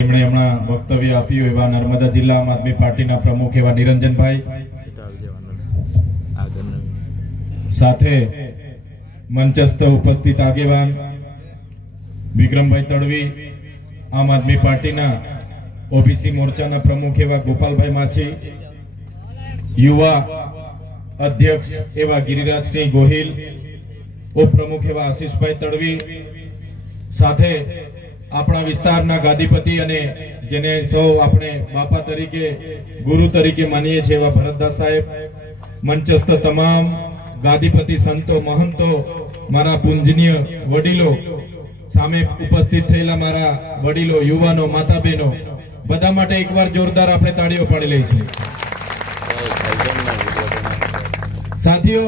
એમણે હમણાં વક્તવ્ય આપ્યું એવા નર્મદા જિલ્લા આમ આદમી પાર્ટીના પ્રમુખ એવા નિરંજનભાઈ, સાથે મંચસ્થ ઉપસ્થિત આગેવાન વિક્રમભાઈ તડવી, આમ આદમી પાર્ટીના ઓબીસી મોરચાના પ્રમુખ એવા ગોપાલભાઈ માછી, યુવા અધ્યક્ષ એવા ગિરિરાજસિંહ ગોહિલ, ઉપપ્રમુખ એવા આશીષભાઈ તડવી, સાથે આપણા વિસ્તારના ગાદીપતિ અને જેને સૌ આપણે બાપા તરીકે ગુરુ તરીકે માનીએ છીએ એવા ભરતદાસ સાહેબ, મંચસ્થ તમામ ગાદીપતિ સંતો મહંતો, મારા પૂજનીય વડીલો, સામે ઉપસ્થિત થયેલા મારા વડીલો, યુવાનો, માતા બહેનો, બધા માટે એકવાર જોરદાર આપણે તાળીઓ પાડી લઈશું. સાથીઓ,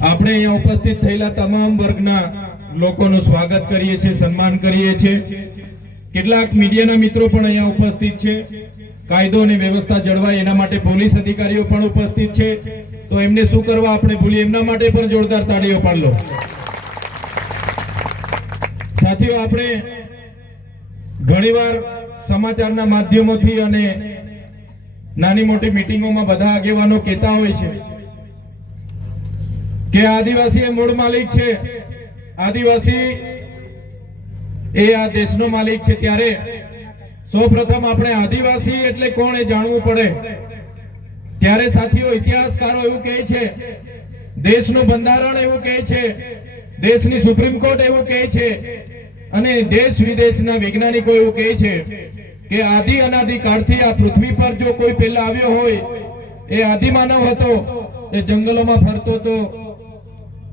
આપણે અહીંયા ઉપસ્થિત થયેલા તમામ વર્ગના લોકોનું સ્વાગત કરીએ છીએ, સન્માન કરીએ છીએ. કેટલાક મીડિયાના મિત્રો પણ અહીંયા ઉપસ્થિત છે. કાયદો અને વ્યવસ્થા જળવાય એના માટે પોલીસ અધિકારીઓ પણ ઉપસ્થિત છે. તો એમને શું કરવા આપણે ભૂલી, એમના માટે પણ જોરદાર તાળીઓ પાડો. સાથીઓ, આપણે ઘણીવાર સમાચારના માધ્યમોથી અને નાની મોટી મીટિંગોમાં બધા આગેવાનો કહેતા હોય છે કે આદિવાસી એ મૂળ માલિક છે, આદિવાસી એ આ દેશનો માલિક છે. ત્યારે સૌપ્રથમ આપણે આદિવાસી એટલે કોણ એ જાણવું પડે. ત્યારે સાથીઓ, ઇતિહાસકારો એવું કહે છે, દેશનું બંધારણ એવું કહે છે, દેશની સુપ્રીમ કોર્ટ એવું કહે છે, અને દેશ વિદેશના વૈજ્ઞાનિકો એવું કહે છે કે આદિ અનાદિ કાળથી આ પૃથ્વી પર જો કોઈ પહેલા આવ્યો હોય એ આદિમાનવ હતો, એ જંગલોમાં ફરતો હતો.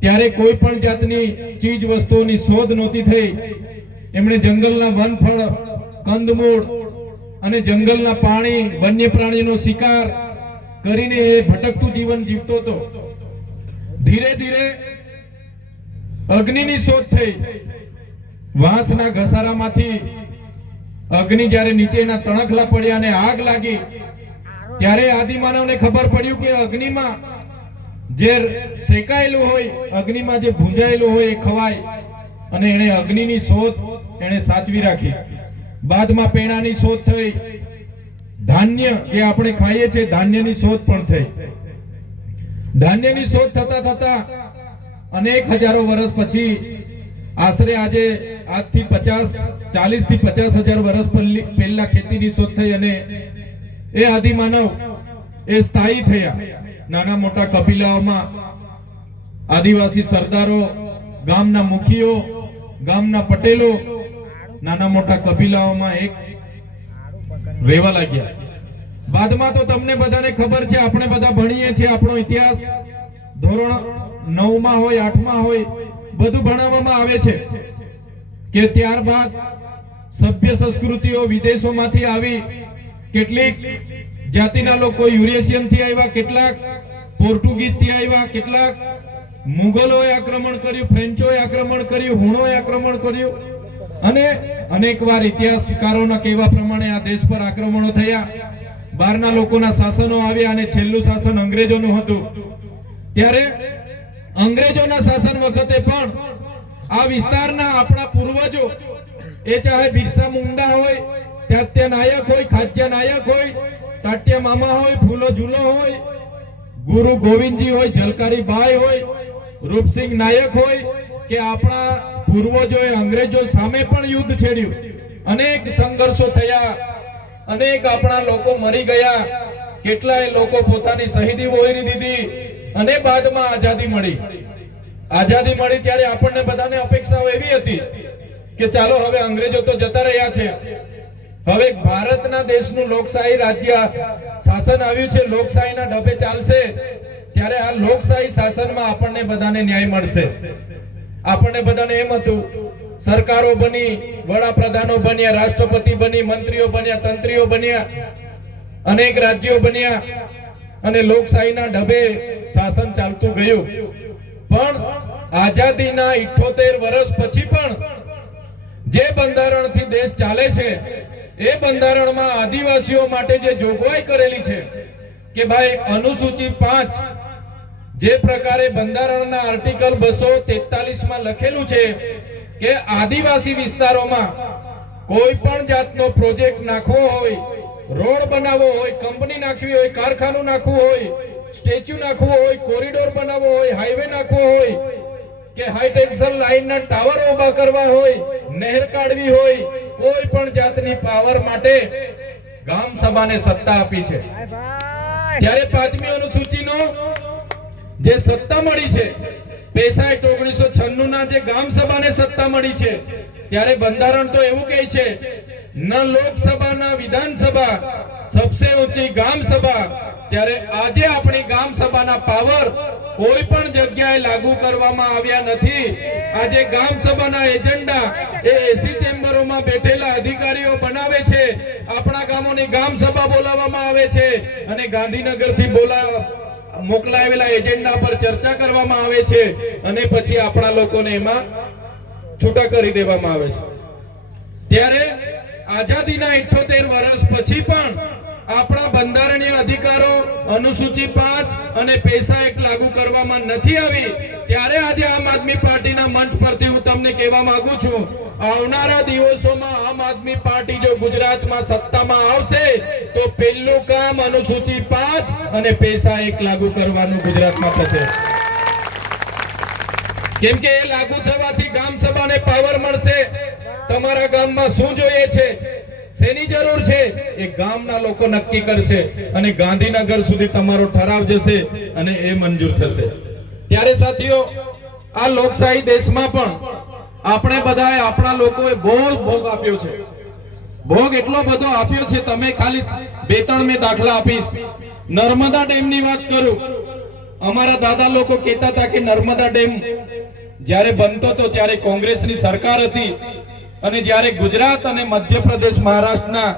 ત્યારે કોઈ પણ જાતની ચીજ વસ્તુઓની શોધ નહોતી થઈ. એમણે જંગલના વનફળ, કંદમૂળ અને જંગલના પાણી, વન્ય પ્રાણીનો શિકાર કરીને એ ભટકતું જીવન જીવતો હતો. ધીરે ધીરે અગ્નિની શોધ થઈ. વાંસના ઘસારામાંથી અગ્નિ જ્યારે નીચેના તણખલા પડ્યા અને આગ લાગી, ત્યારે આદિમાનવને ખબર પડ્યું કે અગ્નિમાં જે શેકાયેલું હોય, અગ્નિમાં જે ભૂંજાયેલું હોય એ ખવાય. અને એને અગ્નિની શોધ એને સાચવી રાખી. બાદમાં પેણાની શોધ થઈ. ધાન્ય જે આપણે ખાઈએ છીએ ધાન્યની શોધ પણ થઈ. ધાન્યની શોધ થતા થતા અનેક હજારો વર્ષ પછી, આશરે આજે આજથી 40 થી 50,000 વર્ષ પહેલા ખેતીની શોધ થઈ અને એ આદિમાનવ એ સ્થાયી થયા. નાના મોટા કબીલાઓમાં આદિવાસી સરદારો, ગામના મુખીઓ, ગામના પટેલો નાના મોટા કબીલાઓમાં એક રહેવા લાગ્યા. બાદમાં તો તમને બધાને ખબર છે, આપણે બધા ભણીએ છીએ, આપણો ઇતિહાસ ધોરણ 9 માં હોય, 8 માં હોય, બધું ભણાવવામાં આવે છે કે ત્યારબાદ સભ્ય સંસ્કૃતિઓ વિદેશોમાંથી આવી. કેટલીક જાતિના લોકો યુરેશિયન થી આવ્યા, કેટલાક પોર્ટુગીઝ થી આવ્યા, કેટલાક મુગલોએ આક્રમણ કર્યું, ફ્રેન્ચોએ આક્રમણ કર્યું, હુણોએ આક્રમણ કર્યું, અને અનેકવાર ઇતિહાસકારોના કહેવા પ્રમાણે આ દેશ પર આક્રમણો થયા. બહારના લોકોના શાસનો આવ્યા અને છેલ્લું શાસન અંગ્રેજોનું હતું. ત્યારે અંગ્રેજોના શાસન વખતે પણ આ વિસ્તારના આપણા પૂર્વજો, એ ચાહે બિરસા મુંડા હોય, ત્યાત્ય નાયક હોય, ખાદ્ય નાયક હોય, ટાટ્યા મામા હોય, ફૂલો ઝૂલો હોય, ગુરુ ગોવિંદજી હોય, ઝલકારી બાઈ હોય, રૂપસિંહ નાયક હોય, કે આપણા પૂર્વજોએ અંગ્રેજો સામે પણ યુદ્ધ છેડ્યું. અનેક સંઘર્ષો થયા, અનેક આપણા લોકો મરી ગયા, કેટલાય લોકો પોતાની શહીદી વહોરી દીધી, અને બાદમાં આઝાદી મળી. આઝાદી મળી ત્યારે આપણને બધાને અપેક્ષાઓ એવી હતી કે ચાલો હવે અંગ્રેજો તો જતા રહ્યા છે, હવે ભારતના દેશનું લોકશાહી રાજ્ય શાસન આવ્યું છે, લોકશાહીના ઢબે ચાલશે. ત્યારે આ લોકશાહી શાસનમાં આપણને બધાને ન્યાય મળશે. આપણને બધાને એમ હતું, સરકારો બની, વડાપ્રધાનો બન્યા, રાષ્ટ્રપતિ બની, મંત્રીઓ બન્યા, તંત્રીઓ બન્યા, અનેક રાજ્યો બન્યા, અને લોકશાહીના ઢબે શાસન ચાલતું ગયું. પણ આઝાદીના 78 વર્ષ પછી પણ જે બંધારણથી દેશ ચાલે છે, એ બંધારણમાં આદિવાસીઓ માટે જે જોગવાઈ કરેલી છે કે ભાઈ અનુસૂચિ 5 જે પ્રકારે બંધારણના આર્ટિકલ 243 માં લખેલું છે કે આદિવાસી વિસ્તારોમાં કોઈ પણ જાતનો પ્રોજેક્ટ નાખવો હોય, રોડ બનાવવો હોય, કંપની નાખવી હોય, કારખાનું નાખવું હોય, સ્ટેચ્યુ નાખવું હોય, કોરિડોર બનાવવો હોય, હાઈવે નાખવો હોય કે હાઈ ટેન્શન લાઈનના ટાવર ઊભા કરવા હોય, નહેર કાઢવી હોય, કોઈ પણ જાતની પાવર માટે ગામ સભાને સત્તા આપી છે. ત્યારે 5મી અનુસૂચિનો જે સત્તા મળી છે, પેશા એક્ટ 1996 ના જે ગામ સભાને સત્તા મળી છે, ત્યારે બંધારણ તો એવું કહે છે, ન લોકસભા ન વિધાનસભા, સબસે ઊંચી ગામ સભા. ત્યારે આજે આપણી ગામ સભાના પાવર કોઈ પણ જગ્યાએ લાગુ કરવામાં આવ્યા નથી. આજે ગામ સભાના એજન્ડા એ એસી ચેમ્બરોમાં બેઠેલા અધિકારીઓ બનાવે છે. આપણા ગામોની ગામ સભા બોલાવવામાં આવે છે અને ગાંધીનગરથી મોકલાવેલા એજન્ડા પર ચર્ચા કરવામાં આવે છે અને પછી આપણા લોકોને એમાં છૂટા કરી દેવામાં આવે છે. ત્યારે આઝાદીના 78 વર્ષ પછી પણ આપણા બંધારણીય અધિકારો અનુસૂચિ 5 અને પેશા એક્ટ લાગુ કરવામાં નથી આવી. ત્યારે આજે આમ આદમી પાર્ટીના મંચ પરથી હું તમને કહેવા માંગુ છું, આવનારા દિવસોમાં આમ આદમી પાર્ટી જો ગુજરાતમાં સત્તામાં આવશે તો પહેલું કામ અનુસૂચિ 5 અને પેશા એક્ટ લાગુ કરવાનું ગુજરાતમાં થશે. કેમ કે એ લાગુ થવાથી ગામ સભાને પાવર મળશે. તમારા ગામમાં શું જોઈએ છે, શેની જરૂર છે, એ ગામના લોકો નક્કી કરશે અને ગાંધીનગર સુધી તમારો ઠરાવ જશે અને એ મંજૂર થશે. ત્યારે સાથીઓ, આ લોકશાહી દેશમાં પણ આપણે બધાએ આપણા લોકોએ ભોગ આપ્યો છે. ભોગ એટલો બધો આપ્યો છે, તમે ખાલી 2-3 મેં દાખલા આપીશ. નર્મદા ડેમની વાત કરું. અમારા દાદા લોકો કહેતા હતા કે નર્મદા ડેમ જ્યારે બનતો હતો ત્યારે કોંગ્રેસની સરકાર હતી અને જ્યારે ગુજરાત અને મધ્યપ્રદેશ મહારાષ્ટ્રના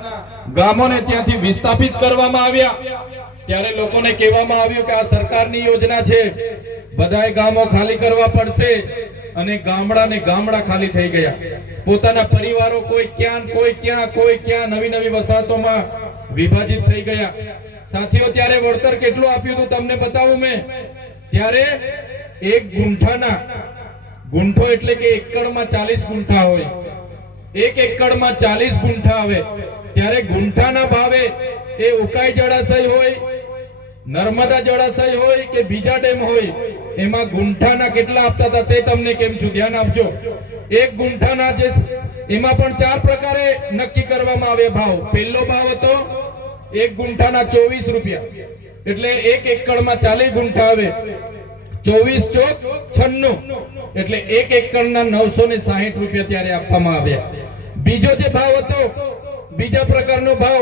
ગામોને ત્યાંથી વિસ્થાપિત કરવામાં આવ્યા ત્યારે લોકોને કહેવામાં આવ્યું કે આ સરકારની યોજના છે, બધાએ ગામો ખાલી કરવા પડશે અને ગામડા ખાલી થઈ ગયા. પોતાના પરિવારો કોઈ ક્યાં નવી વસાહતોમાં વિભાજિત થઈ ગયા. સાથીઓ, ત્યારે વળતર કેટલું આપ્યું હતું તમને બતાવું મેં. ત્યારે એક ગુંઠો એટલે કે એકડમાં 40 ગુંઠા હોય. એક એકડમાં 40 ગુંઠા આવે. ત્યારે ગુંઠાના ભાવે એ ઉકાઈ જળાશય હોય, નર્મદા જળાશય હોય કે બીજા ડેમ હોય, એમાં ગુંઠાના કેટલા આપતા હતા તે તમને કેમ છું, ધ્યાન આપજો. એક ગુંઠાના જે એમાં પણ 4 પ્રકારે નક્કી કરવામાં આવે ભાવ. પહેલો ભાવ હતો એક ગુંઠાના 24 રૂપિયા, એટલે એક એકડમાં 40 ગુંઠા આવે. 24 ચોક 96, એટલે એક એકડના 960 રૂપિયા ત્યારે આપવામાં આવ્યા. બીજો જે ભાવ હતો, બીજા પ્રકારનો ભાવ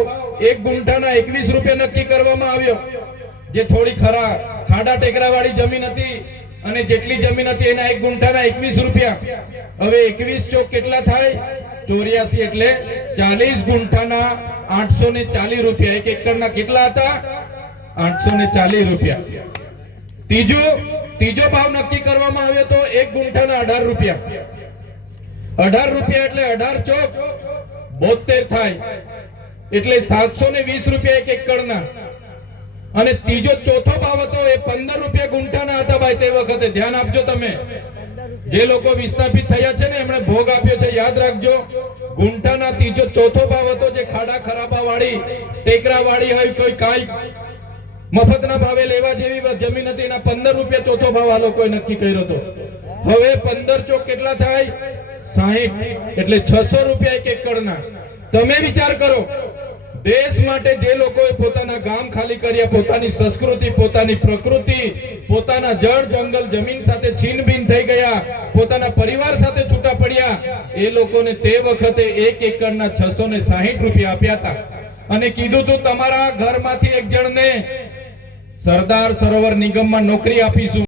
એક ગુંઠાના 21 રૂપિયા નક્કી કરવામાં આવ્યો. જે થોડી ખાડા ટેકરા વાળી જમીન હતી અને જેટલી જમીન હતી એના એક ગુંઠાના 21 રૂપિયા. હવે 21 ચોક કેટલા થાય? 84, એટલે 40 ગુંઠાના 840 રૂપિયા. એક એકડના કેટલા હતા? 840 રૂપિયા. ત્રીજો ભાવ નક્કી કરવામાં આવ્યો તો એક ગુંઠાના 18 રૂપિયા. 18 રૂપિયા એટલે 18 ચોક 72 થાય, એટલે 720 રૂપિયા એક એકડના. અને ચોથો ભાવ હતો એ 15 રૂપિયા ગુંઠાના હતા. ભાઈ, તે વખતે ધ્યાન આપજો તમે. જે લોકો વિસ્થાપિત થયા છે ને એમણે ભોગ આપ્યો છે, યાદ રાખજો. ગુંઠાના ચોથો ભાવ હતો જે ખાડા ખરાબા વાળી ટેકરા વાળી હોય, કોઈ કાઈ મફતના ભાવે લેવા જેવી જમીન હતી, એના 15 રૂપિયા ચોથો ભાવ આ લોકોએ નક્કી કર્યો હતો. હવે 15 ચોક કેટલા થાય? 60, એટલે 600 રૂપિયા એક એકડના. તમે વિચાર કરો, દેશ માટે જે લોકોએ પોતાના ગામ ખાલી કર્યા, પોતાની સંસ્કૃતિ, પોતાની પ્રકૃતિ, પોતાના જળ જંગલ જમીન સાથે છીનભીન થઈ ગયા, પોતાના પરિવાર સાથે છૂટા પડ્યા, એ લોકોને તે વખતે એક એકડના 660 રૂપિયા આપ્યા હતા અને કીધું તું તમારા ઘરમાંથી એક જણને સરદાર સરોવર નિગમમાં નોકરી આપીશું.